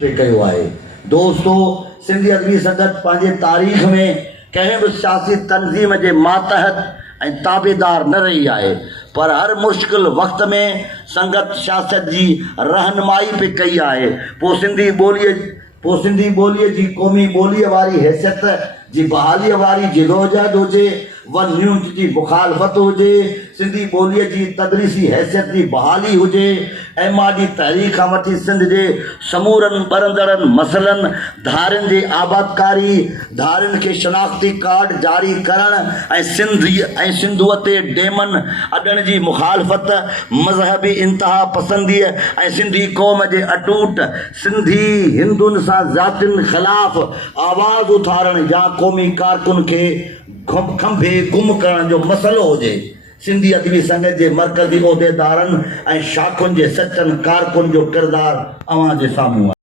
कयो आहे। दोस्तों, सिंधी अदबी संगत पंहिंजे तारीख़ में कंहिं बि सियासी तंज़ीम जे मातहत ऐं ताबेदार न रही आहे, पर हर मुश्किल वक़्त में संगत सियासत जी रहनुमाई पे कई आहे। पोइ सिंधी ॿोलीअ जी क़ौमी ॿोलीअ वारी हैसियत जी बहालीअ वारी जिदोजहद हुजे, वन न्यूज़ जी मुखालफ़त हुजे, सिंधी ॿोलीअ जी तदरीसी हैसियत जी बहाली हुजे, एमा जी तहरीक खां वठी सिंध जे समूरनि ॿरंदड़नि मसइलनि, धारियुनि जी आबादकारी, धारियुनि खे शनाख़्ती कार्ड जारी करणु ऐं सिंधूअ ते डेमनि अॾण जी मुखालफ़त, मज़हबी इंतिहा पसंदीअ ऐं सिंधी क़ौम जे अटूट सिंधी हिंदुनि सां ज़ातियुनि ख़िलाफ़ आवाज़ उथारण या क़ौमी कारकुन खे खंभे गुम करण जो मसइलो हुजे। सिंधी अदबी संगत जे मरकज़ी उहिदेदारनि ऐं शाख़ुनि जे सचनि कारकुन जो किरदारु अव्हां जे साम्हूं आहे।